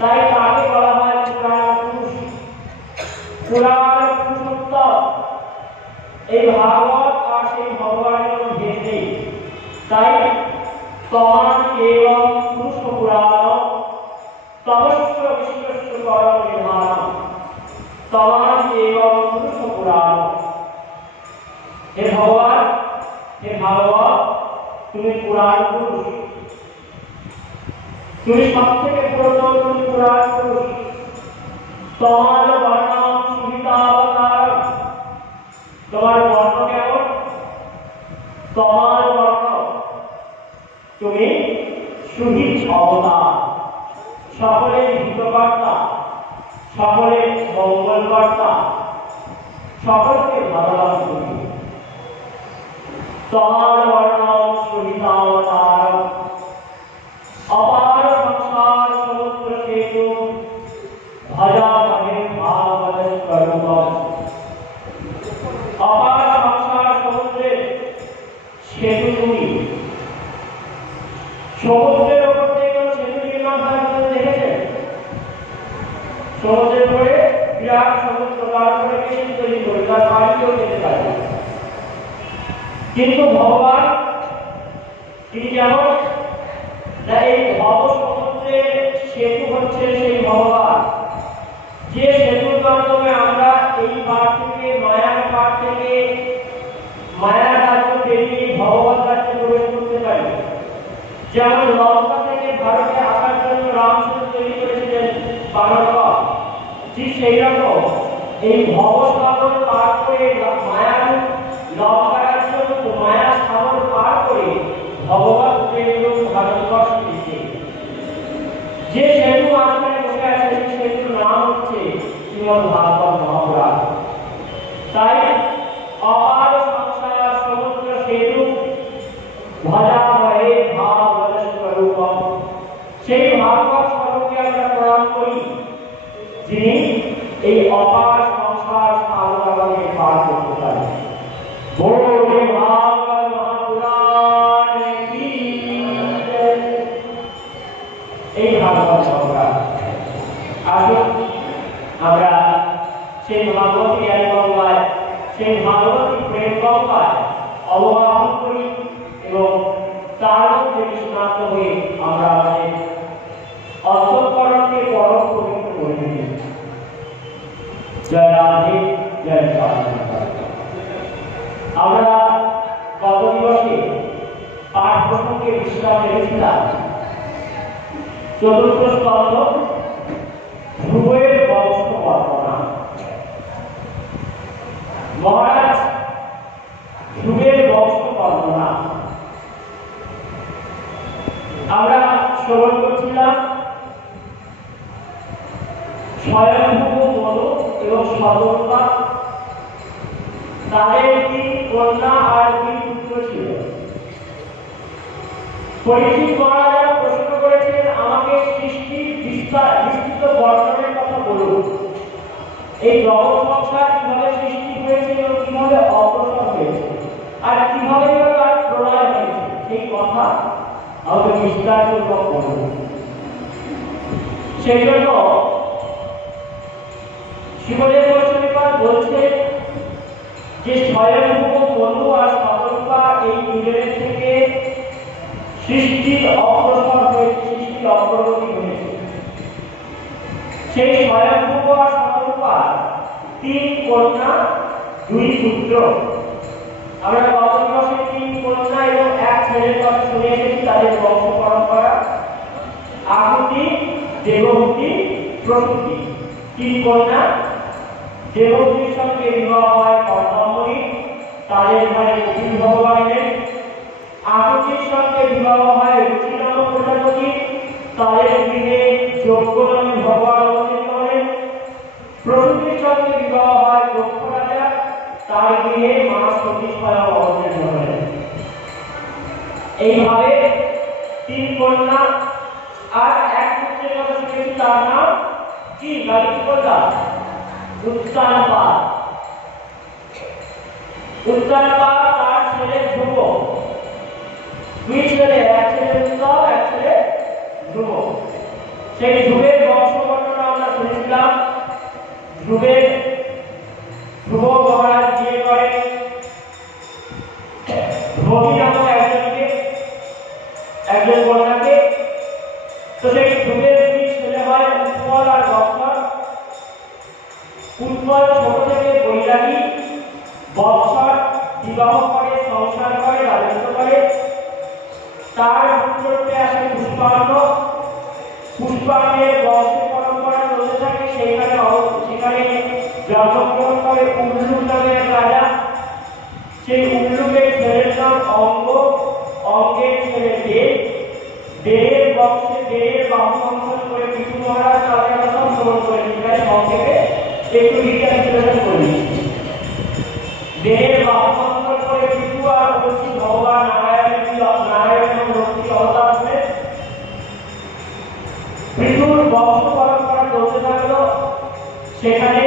তাই তাকে বলা হয় পুরাণ পুরুষ। পুরাণ পুরুষোত্তম। এই ভাগবত আর সেই ভগবানের ভেদ নেই। তাই তমান এবং পুরুষ পুরাণ তমস্য বিশ্বস্য করম নির্মাণ তমান এবং পুরুষ পুরাণ। হে ভগবান, হে ভাগবত, তুমি পুরাণ পুরুষ, তুমি সব থেকে পুরাতন, তুমি পুরাণ পুরুষ। তোমার বর্ণম সুহিতাবতার, তোমার বর্ণ কেমন? তোমার বর্ণ, তুমি সুহিত অবতার, সকলের হিতকর্তা, সকলের মঙ্গলকর্তা, সকলকে ভালোবাসা তুমি। তোমার বর্ণম সুহিতাবতার, অপার সংসার সমুদ্র সেতু ভজামহে ভাগবতস্বরূপম। অপার সংসার সমুদ্রের সেতু তুমি। সমুদ্রের উপর থেকে সেতু নির্মাণ হয় আপনারা দেখেছেন? সমুদ্রের উপরে বিরাট সমুদ্র, তার উপরে সেতু তৈরি করে তার পানিও যেতে পারে। কিন্তু ভগবান তিনি যেমন না, এই ভব সমুদ্রের সেতু হচ্ছে সেই ভগবান, যে সেতুর মাধ্যমে আমরা এই পার থেকে মায়ার পার থেকে মায়ার রাজ্য পেরিয়ে ভগবত রাজ্যে প্রবেশ করতে পারি। যেমন লঙ্কা থেকে ভারতে আসার জন্য রাম সেতু তৈরি করেছিলেন বানরগণ, ঠিক সেই রকম এই ভবসাগর পার করে মায়ার লঙ্কা রাজ্য মায়া সাগর পার করে ভগবত প্রেম ভারতবর্ষ দিচ্ছে। যে সেতু মাঝখানে বসে আছে সেই সেতুর নাম হচ্ছে শ্রীমদ্ ভাগবত মহাপুরাণ। তাই অপার সংসার সমুদ্র সেতু ভজামহে ভাগবতস্বরূপম, সেই ভাগবত স্বরূপকে আমরা প্রণাম করি, যিনি এই অপার সংসার সাগরকে পার করতে পারেন। বলে ভাগবত মহাপুরাণ কি জয়। এই ভাগবত সংসার আসুন আমরা সেই ভাগবতী জ্ঞান গঙ্গায়, সেই ভাগবতী প্রেম গঙ্গায় অবগাহন করি এবং তার মধ্যে স্নাত হয়ে আমরা আমাদের অন্তঃকরণকে পরম পবিত্র করে দিই। জয় রাধে, জয় রাধে। আমরা গত দিবসে পাঠ প্রসঙ্গে বিশ্রাম রেখেছিলাম চতুর্থ স্কন্ধ ধ্রুবের বংশ বর্ণনা। মহারাজ ধ্রুবের বংশ বর্ণনা আমরা শ্রবণ করছিলাম। স্বয়ংভূ মনু এবং শতরূপা, তাদের 3 কন্যা আর 2 পুত্র ছিল। পরীক্ষিত মহারাজা প্রশ্ন করেছিলেন, আমাকে সৃষ্টির বিস্তৃত বর্ণনের কথা বলুন। এই জগৎ সংসার কিভাবে সৃষ্টি হয়েছে এবং কিভাবে অগ্রসর হয়েছে আর কিভাবে তার প্রলয় হয়েছে, সেই কথা আমাকে বিস্তারিতপূর্বক বলুন। সেই জন্য শিবদেব গোস্বামীপাদ বলছে যে স্বয়ংভূ মনু আর শতরূপা এই দুজনের থেকে সৃষ্টির অগ্রসর হয়েছে, সৃষ্টির অগ্রগতি হয়েছে। সেই স্বয়ংভূ আর শতরূপা 3 কন্যা 2 পুত্র। আমরা গত দিবসে 3 কন্যা এবং 1 ছেলের কথা শুনে এসেছি, তাদের বংশ পরম্পরা। আহুতি, দেবহূতি, প্রসূতি। 3 কন্যা। দেবহূতির সঙ্গে বিবাহ হয় কর্দম্বরী, তাদের ঘরে কপিল ভগবান এলেন। আহুতির সঙ্গে বিবাহ হয় রুচি নামক প্রজাপতি, তাদের গৃহে যজ্ঞ নামে ভগবান অবতীর্ণ হলেন। প্রসূতির সঙ্গে বিবাহ হয় দক্ষ রাজা, তার গৃহে মা সতী স্বয়ং অবতীর্ণ হলেন। এইভাবে 3 কন্যা আর 1 পুত্রের কথা শুনেছি, তার নাম কি? গালিক কন্যা উত্তানপাদ। উত্তানপাদ তার ছেলে ধ্রুব। 2 ছেলে, 1 ছেলে উত্তান, 1 ছেলে ধ্রুব। সেই ধ্রুবের বংশবর্ণনা আমরা শুনেছিলাম। ধ্রুব মহারাজ বিয়ে করেন ধ্রুবী নামক একজন কন্যাকে। তো সেই ধ্রুবের দুই ছেলে হয় উৎপল আর বৎসর। উৎপল ছোট থেকে বৈরাগী, বৎসর বিবাহ করে, সংসার করে, রাজত্ব করে। তার পুত্রত্বে আসে পুষ্পাণ্ড। পুষ্পাণ্ডের বংশ পরম্পরা চলতে থাকে। সেখানে জন্মগ্রহণ করে উল্লুক নামে এক রাজা। সেই উল্লুকের ছেলের নাম অঙ্গ, অঙ্গের ছেলে দেব। দেবের বংশে দেবের বাহুবন্ধন করে পৃথু মহারাজ তাদের কথা স্মরণ করে তাই সংক্ষেপে একটু রিক্যাপিটুলেশন করি। দেহের বাহুবন্ধন করে পৃথু আর বলছি ভগবান নারায়ণ লক্ষ্মী অবতার হলেন। পৃথুর বংশ পরম্পরা চলতে থাকলো। সেখানে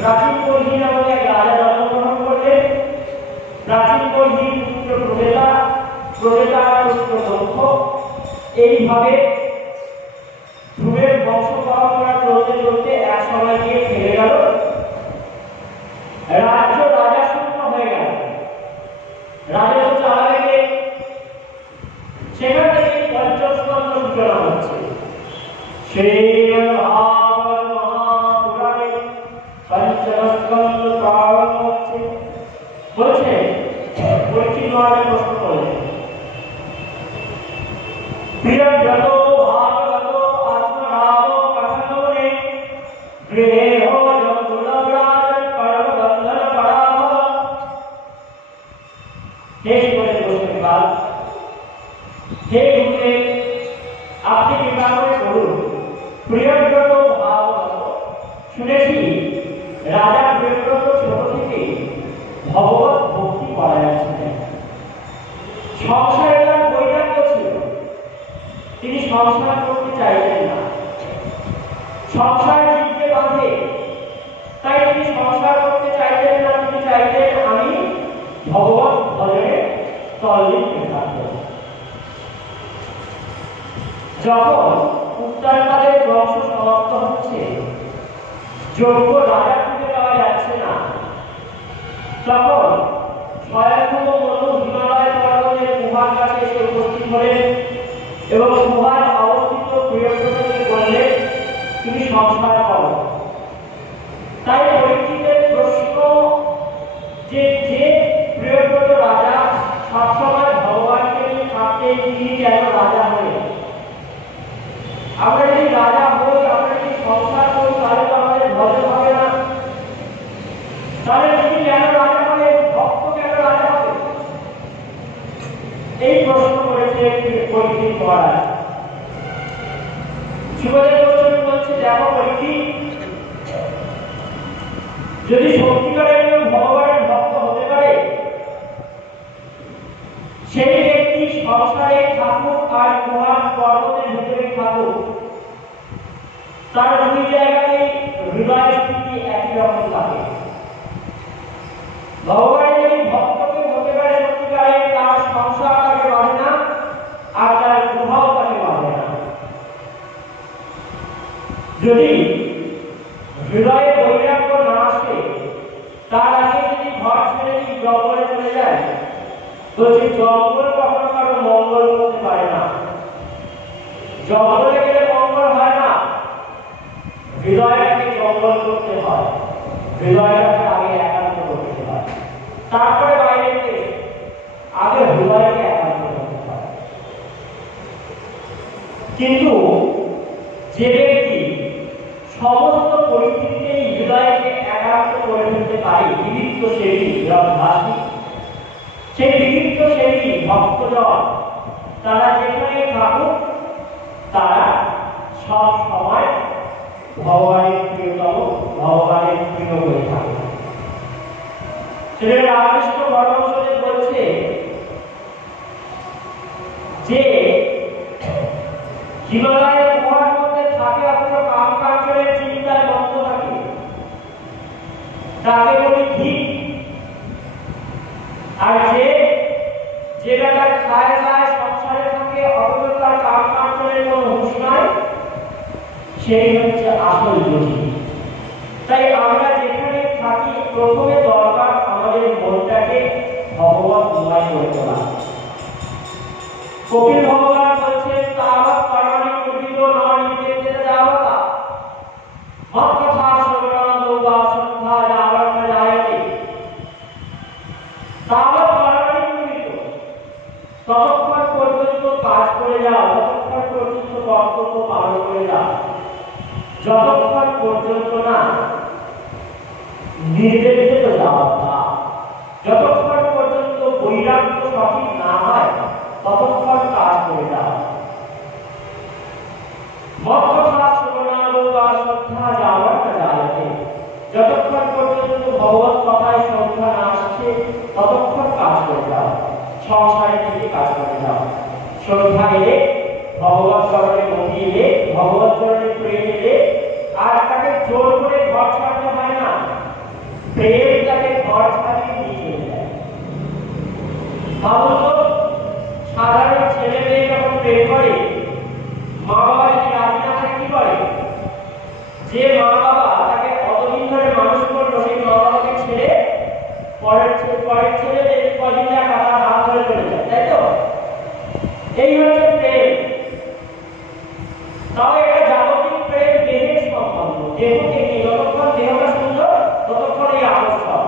প্রাচীন কর্হি নামক এক রাজা জন্মগ্রহণ করলেন। প্রাচীন কর্হি পুত্র প্রদেতা, প্রদেতার পুত্র দক্ষ। এইভাবে ধ্রুবের বংশ পরম্পরা চলতে চলতে এক সময় গিয়ে ফেলে গেল। রাজ্য রাজা শূন্য হয়ে গেল। রাজত্ব চালাবে কে? সেখান থেকে পঞ্চস্কন্ধ সূচনা হচ্ছে। শ্রীমদ্ভাগবত মহাপুরাণে পঞ্চস্কন্ধ প্রারম্ভ হচ্ছে। বলছে পরীক্ষিত মহারাজ প্রশ্ন করলেন, প্রিয়ব্রত ভাগবত আত্মরাম কথনবনে গৃহে জঙ্গুলরাজ পরমবন্ধন পরাহ। শেষ করে বসে কাল হে গুরুদেব, আপনি কৃপা করে বলুন, প্রিয়ব্রত ভাগবত শুনেছি রাজা প্রিয়ব্রত ছোট থেকে ভগবত ভক্তি করা যাচ্ছিলেন। সংসারে তার বৈরাগ্য ছিল। তিনি সংসার করতে চাইতেন না। সংসার জীবকে বাঁধে, তাই তিনি সংসার করতে চাইতেন না। তিনি চাইতেন আমি ভগবত ভজনে তল্লীন থাকব। যখন উত্তরকালের বংশ সমাপ্ত হচ্ছে, যোগ্য রাজা খুঁজে পাওয়া যাচ্ছে না, তখন স্বয়ংভূ মনু হিমালয় পর্বতের গুহার কাছে এসে উপস্থিত হলেন এবং গুহায় অবস্থিত প্রিয়ব্রতকে বললেন, তুমি সংসার করো। তাই পরীক্ষিতের প্রশ্ন যে প্রিয়ব্রত রাজা সবসময় ভগবানকে নিয়ে থাকতেন, তিনি কেন রাজা হলেন? আমরা যদি রাজা হই, আমরা যদি সংসার করি, তাহলে তো আমাদের ভজন হবে না। তাহলে তিনি কেন রাজা হলেন? ভক্ত কেন রাজা হবে? এই প্রশ্ন করেছে পরীক্ষিত মহারাজ। শিবদেব গোস্বামী বলছে, দেখো পরীক্ষিত, যদি সত্যিকারের কেউ ভগবানের ভক্ত হতে পারে, সেই ব্যক্তি সংসারে থাকুক আর গুহার পর্বতের ভিতরে থাকুক, তার দুই জায়গায় হৃদয় স্থিতি একই রকম থাকে। ভগবানের যদি ভক্তকে হতে পারে সত্যিকারে, তার সংসার তাকে বাঁধে না আর তার গুহাও তাকে বাঁধে না। যদি হৃদয়ে বৈরাগ্য না আসে, তার আগে যদি ঘর ছেড়ে জঙ্গলে চলে যায়, বলছি জঙ্গল কখনো কারো মঙ্গল করতে পারে না। জঙ্গলে গেলে মঙ্গল হয় না, হৃদয়টাকে জঙ্গল করতে হয়, হৃদয়টাকে আগে একান্ত করতে হয়, তারপরে বাইরে গিয়ে আগে হৃদয়কে একান্ত করতে হয়। কিন্তু যে ব্যক্তি সমস্ত পরিস্থিতিতে হৃদয়কে একান্ত করে ফেলতে পারে, বিবিধ শ্রেণী রসভাষী, সেই বিবিধ শ্রেণী ভক্তজন, তারা যেখানে থাকুক, তারা সব সময় ভগবানের প্রিয়তম, ভগবানের প্রিয় হয়ে থাকে। সেটা রামকৃষ্ণ পরমহংসদেব বলছে যে হিমালয়ের গুহার মধ্যে থাকে আপনার কাম কাঞ্চনের চিন্তায় মগ্ন থাকে, তাকে বলি ধীর। আর যে বেলা খায় সংসারে থাকে, অথচ তার কাম কাঞ্চনের কোনো হুঁশ নাই, সেই হচ্ছে আসল জ্যোতি। তাই আমরা যেখানে থাকি প্রথমে দরকার আমাদের মনটাকে ভগবতময় করে তোলা। কপিল ভগবান বলছেন তাবৎ কর্মণি কুর্বিত ন নিবৃত্তে যাবতা মৎকথা শ্রবণাদো বা সন্ধ্যা যাবত জায়তে। তাবৎ কর্মণি কুর্বিত, ততক্ষণ পর্যন্ত কাজ করে যাও, ততক্ষণ পর্যন্ত কর্তব্য পালন করে যাও, যতক্ষণ পর্যন্ত না নির্দেশিত যাওয়া, যতক্ষণ পর্যন্ত বৈরাগ্য সঠিক না হয় ততক্ষণ কাজ করে যাওয়া। মৎকথা শ্রবণাদো বা শ্রদ্ধা যাবত জায়তে, যতক্ষণ পর্যন্ত ভগবত কথায় শ্রদ্ধা না আসছে ততক্ষণ কাজ করে যাও, সংসারের দিকে কাজ করে যাও। শ্রদ্ধা এলে, ভগবত চরণে মতি এলে, ভগবত চরণে প্রেম এলে, আর তাকে জোর করে ঘর ছাড়তে হয় না, প্রেম তাকে ঘর ছাড়িয়ে নিয়ে চলে যায়। ভাবুন তো, সাধারণ ছেলে মেয়ে যখন প্রেম করে, মা বাবা যদি রাজি না থাকে কি করে? যে মা বাবা তাকে অতদিন ধরে মানুষ করলো সেই মা বাবাকে ছেড়ে পরের ছেলে কদিন টাকা তার হাত ধরে চলে যায়, তাই তো? এই হচ্ছে প্রেম। তাও এটা জাগতিক প্রেম, দেহের সম্বন্ধ, দেহকে নিয়ে, যতক্ষণ দেহটা সুন্দর ততক্ষণ এই আবশ্যক।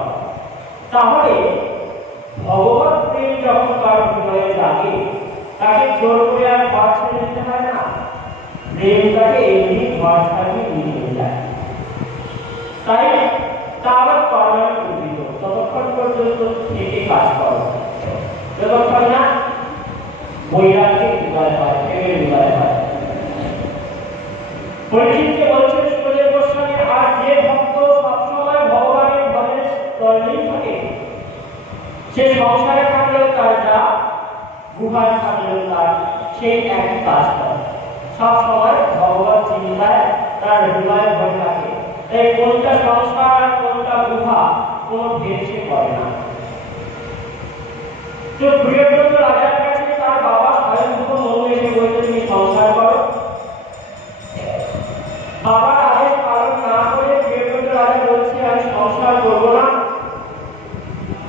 তাহলে ভগবত প্রেম যখন কারো হৃদয়ে জাগে, তাকে জোর করে আর ঘর ছেড়ে দিতে হয় না, প্রেম তাকে এমনি ঘর ছাড়িয়ে নিয়ে চলে যায়। তাই তাবৎ কর্মণি কুর্বিত, ততক্ষণ পর্যন্ত থেকে কাজ করো, যতক্ষণ না বৈরাগ্যের উদয় হয়, প্রেমের উদয় হয়। পরীক্ষিতকে বলছেন সুখদেব গোস্বামী, আর যে ভক্ত সবসময় ভগবানের ভজনের তল্লীন থাকে, সে সংসারে থাকলেও তার যা, গুহায় থাকলেও তার সেই একই কাজ করে, সবসময় ভগবত চিন্তায় তার হৃদয় ভরে থাকে। তাই কোনটা সংসার আর কোনটা গুহা কোনো ভেদ সে করে না। তো প্রিয়ব্রত রাজার কাছে তার বাবা স্বয়ংভূ মনু এসে বলতে, তুমি সংসার করো। বাবার আদেশ পালন না করে প্রিয়ব্রত রাজা বলছে, আমি সংসার করবো না,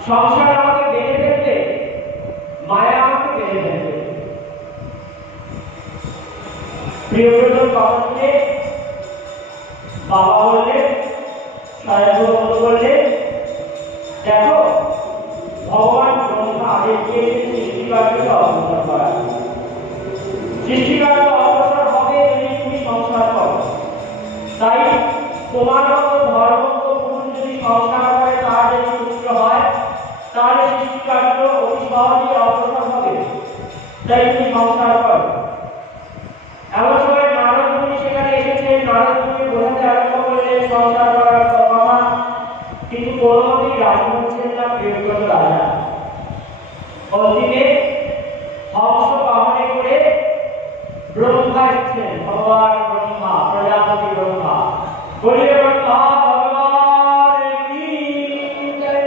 সংসার আমাকে বেঁধে ফেলবে, মায়া আমাকে বেঁধে ফেলবে। প্রিয়ব্রত কথা শুনে বাবা বললেন, স্বয়ংভূ মনু বললেন, দেখো ভগবান ব্রহ্মা আদেশ দিয়েছেন সৃষ্টিকার্যকে অগ্রসর করা, সৃষ্টিকার্য অগ্রসর হবে যদি তুমি সংসার করো। তাই তোমার মতো ধর্মজ্ঞ পুরুষ যদি সংসার করে, তার যদি পুত্র হয়, তাহলে সৃষ্টিকার্য অতি সহজেই অগ্রসর হবে। তাই তুমি সংসার করো। এমন সময় নারদ মুনি সেখানে এসেছেন, নারদ মুনি বোঝাতে আরম্ভ করলেন সংসার করার কথা, কিন্তু কোনোমতেই রাজি হচ্ছেন না প্রিয়ব্রত রাজা। অন্তিমে হংস বাহনে করে ব্রহ্মা এসেছেন, ভগবান ব্রহ্মা, প্রজাপতি ব্রহ্মা, বলিয়ে ব্রহ্মা ভগবান কি জয়।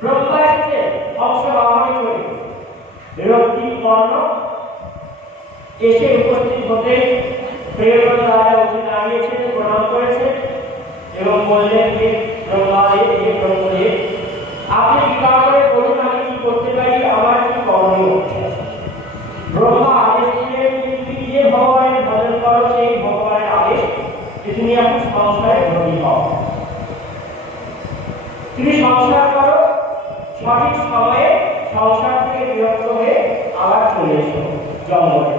ব্রহ্মা এসেছেন হংস বাহনে করে, রক্তিম বর্ণ, এসে উপস্থিত হতে প্রিয়ব্রত রাজা উঠে দাঁড়িয়েছেন, প্রণাম করেছেন এবং বললেন, হে ব্রহ্মাদেব, হে ব্রহ্মদেব, আপনি কৃপা করে বলুন আমি কি করতে পারি, আমার কি করণীয়। ব্রহ্মা আদেশ দিলেন, তুমি যে ভগবানের ভজন করো সেই ভগবানের আদেশ যে তুমি এখন সংসারে ধনী হও, তুমি সংসার করো, সঠিক সময়ে সংসার থেকে বিরক্ত হয়ে আবার চলে এসো জঙ্গলে।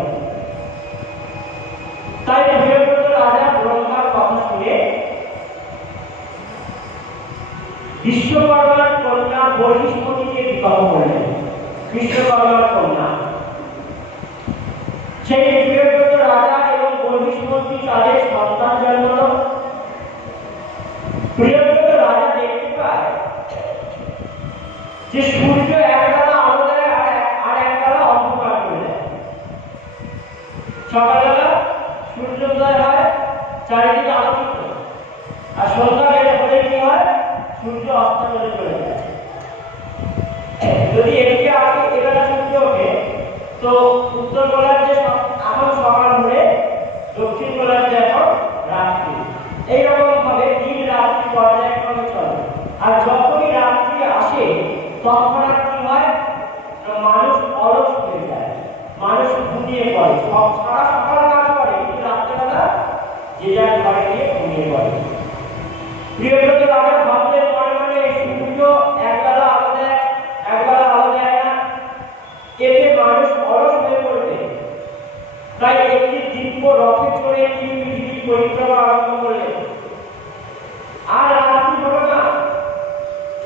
তাই প্রিয়ব্রত রাজা ব্রহ্মার কথা শুনে বিশ্বকর্মার কন্যা বহিষ্পতিকে বিবাহ করলেন। বিশ্বকর্মার কন্যা, সেই প্রিয়ব্রত রাজা এবং বহিষ্পতি তাদের সন্তান জন্মালো। প্রিয়ব্রত রাজা দেখতে পায় যে সূর্য একবেলা আলো দেয় আর একবেলা অন্ধকার করে দেয়। সকালবেলা সূর্যোদয় হয়, চারিদিকে আলোকিত, আর সন্ধ্যা হলে কি হয়, সূর্য অস্তমিত চলে যায়। যদি এদিকে আগে এবেলা সূর্য ওঠে, তো উত্তর গোলার্ধে এখন সকাল হলে দক্ষিণ গোলার্ধে এইরকম ভাবে দিন রাত্রি পর্যায়ক্রমে চলে। আর যখনই রাত্রি আসে তৎক্ষণাৎ কি হয়, মানুষ অলস হয়ে যায়, মানুষ ঘুমিয়ে পড়ে, সব সারা সকাল কাজ করে কিন্তু রাত্রিবেলা যে যার ঘরে গিয়ে ঘুমিয়ে পড়ে। প্রিয়ব্রত রাজা ভাবলেন মনে মনে, সূর্য একবেলা আলো দেয়, একবেলা আলো দেয় না, এতে মানুষ অলস হয়ে পড়বে। তাই একটি দিব্য রথে চড়ে তিনি পৃথিবীর পরিক্রমা আরম্ভ করলেন। আর রাত্রি হলো না,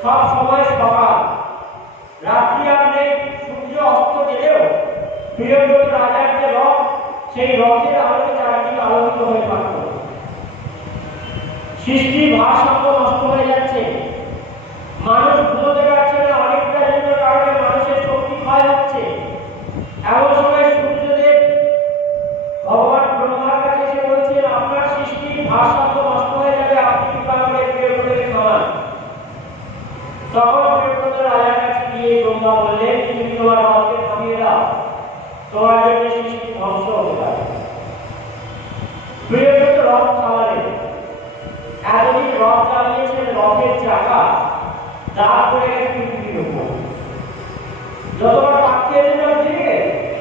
সব সময় সকাল, রাত্রি আর নেই, সূর্য অস্ত গেলেও প্রিয়ব্রত রাজার যে রথ, সেই রথের আলোতে চারিদিকে আলোকিত হয়ে থাকত। সৃষ্টির ভারসাম্য নষ্ট হয়ে যাচ্ছে, মানুষ ঘুমোতে পারছে না, অনেকটা জন্য কারণে মানুষের শক্তি ক্ষয় হচ্ছে। এমন সময় সূর্যদেব ভগবান ব্রহ্মার কাছে এসে বলছেন, আপনার সৃষ্টির ভারসাম্য নষ্ট হয়ে যাবে, আপনি কৃপা করে প্রিয়ব্রতকে খাওয়ান। তখন প্রিয়ব্রত রাজার কাছে গিয়ে ব্রহ্মা বললেন, তুমি তোমার রথকে থামিয়ে দাও, তোমার জন্য সৃষ্টি ধ্বংস হতে পারে। প্রিয়ব্রত রথ থামালেন। এতদিন রথ চালিয়েছেন, রথের চাকা দাঁড় পড়ে গেছে পৃথিবীর উপর। যতবার পাক খেয়েছেন দিকে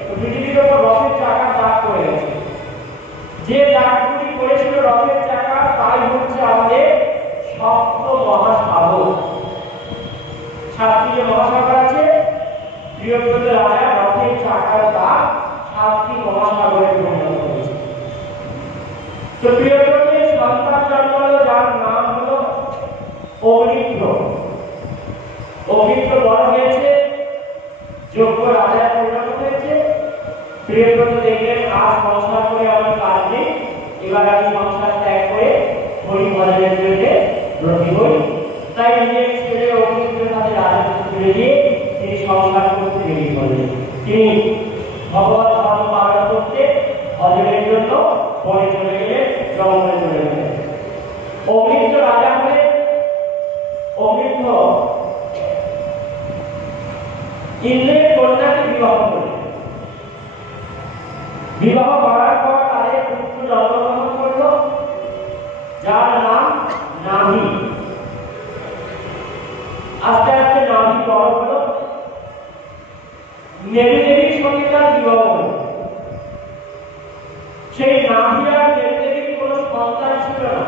পৃথিবীর উপর রথের চাকা দাঁড় পড়ে গেছে। যে দাঁড়গুলি করেছিল রথের চাকা, তাই হচ্ছে আমাদের সপ্ত মহাসাগর। সাতটি যে মহাসাগর আছে, প্রিয়ব্রত রাজা রথের চাকার দাঁড় সাতটি মহাসাগরে পরিণত হয়েছে। তো প্রিয়ব্রতের সন্তান জন্মালো, যার নাম হলো অগ্নিমিত্র। অগ্নিমিত্র বড় হয়েছে, যোগ্য রাজায় পরিণত হয়েছে। প্রিয়ব্রত দেখলেন আর সংসার করে আমার কাজ নেই, এবার আমি সংসার ত্যাগ করে হরি ভজনের জন্য ব্রতী হই। তাই নিজের ছেলে অগ্নিমিত্রের সাথে রাজত্ব তুলে দিয়ে তিনি সংসার করতে বেরিয়ে পড়লেন। তিনি ভগবত ধর্ম পালন করতে ভজনের জন্য বনে চলে গেলেন, জঙ্গলে চলে গেলেন। অগ্নিমিত্র রাজা হলে অগ্নিমিত্র ইন্দ্রের কন্যাকে বিবাহ করলেন। বিবাহ করার পর তাদের পুত্র জন্মগ্রহণ করল, যার নাম নাভি। আস্তে আস্তে নাভি বড় হল, মেরু দেবীর সঙ্গে তার বিবাহ হল। সেই নাভি আর মেরু দেবীর কোন সন্তান ছিল না।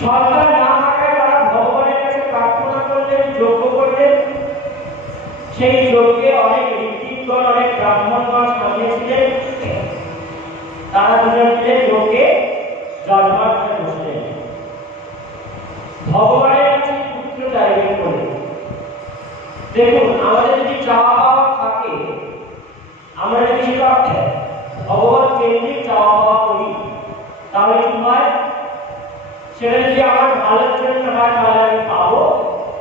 সন্তান না থাকায় তারা ভগবানের কাছে প্রার্থনা করলেন, যজ্ঞ করলেন। সেই যজ্ঞে অনেক ঋত্বিকগণ, অনেক ব্রাহ্মণগণ সাজিয়েছিলেন। তারা দুজন মিলে যজ্ঞে যজমান হয়ে বসলেন। ভগবানের কাছে পুত্র চাইবেন বলে। দেখুন, আমাদের যদি চাওয়া পাওয়া থাকে, আমরা যদি সেটা ভগবান কেন্দ্রিক চাওয়া পাওয়া করি, তাহলে কি হয়, সেটা যদি আমার ভালোর জন্য হয় তাহলে আমি পাবো,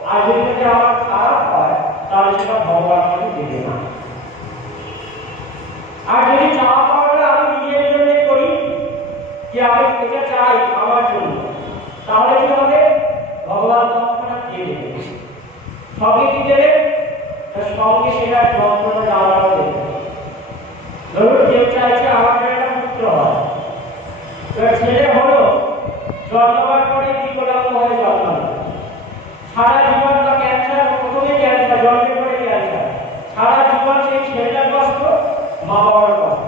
আর যদি আমার খারাপ হয় তাহলে সেটা ভগবান আমাকে দেবে না। আর যদি চাওয়া পাওয়াটা আমি নিজের জন্য করি, যে আমি এটা চাই আমার জন্য, তাহলে কি হবে, ভগবান তৎক্ষণাৎ দিয়ে দেবে। সঙ্গে কি দেবে, সঙ্গে সেটা যন্ত্রণা যাওয়াটা দেবে। ধরুন কেউ চাইছে আমার একটা পুত্র হয়, ছেলে হলো, জন্মাবার পরে বিকলাঙ্গ হয়ে জন্মালো, সারা জীবন তার ক্যান্সার, প্রথমে ক্যান্সার, জন্মের পরে ক্যান্সার, সারা জীবন সেই ছেলেটার কষ্ট, মা বাবার কষ্ট।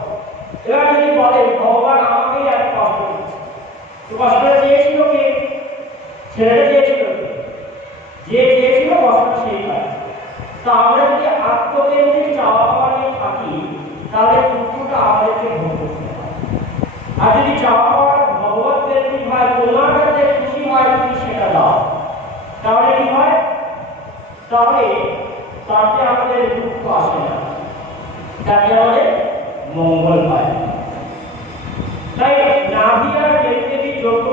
এবার যদি বলে ভগবান আমাকেই এত কষ্ট দিচ্ছে, তো কষ্টটা দিয়েছিল কে? ছেলেটা দিয়েছিল, যে দিয়েছিল কষ্টটা সেই পায়। তো আমরা যদি আত্মকেন্দ্রিক চাওয়া পাওয়া নিয়ে থাকি, তাহলে দুঃখটা আমাদেরকে ভোগ করতে হয়। আর যদি চাওয়া পাওয়াটা ভগবত কেন্দ্রিক হয়, তোমার কাছে খুশি হয়, তুমি সেটা দাও, তাহলে কি হয়, তাহলে তাতে আমাদের দুঃখ আসে না, তাতে আমাদের মঙ্গল হয়। তাই নাভি আর দেবী যজ্ঞ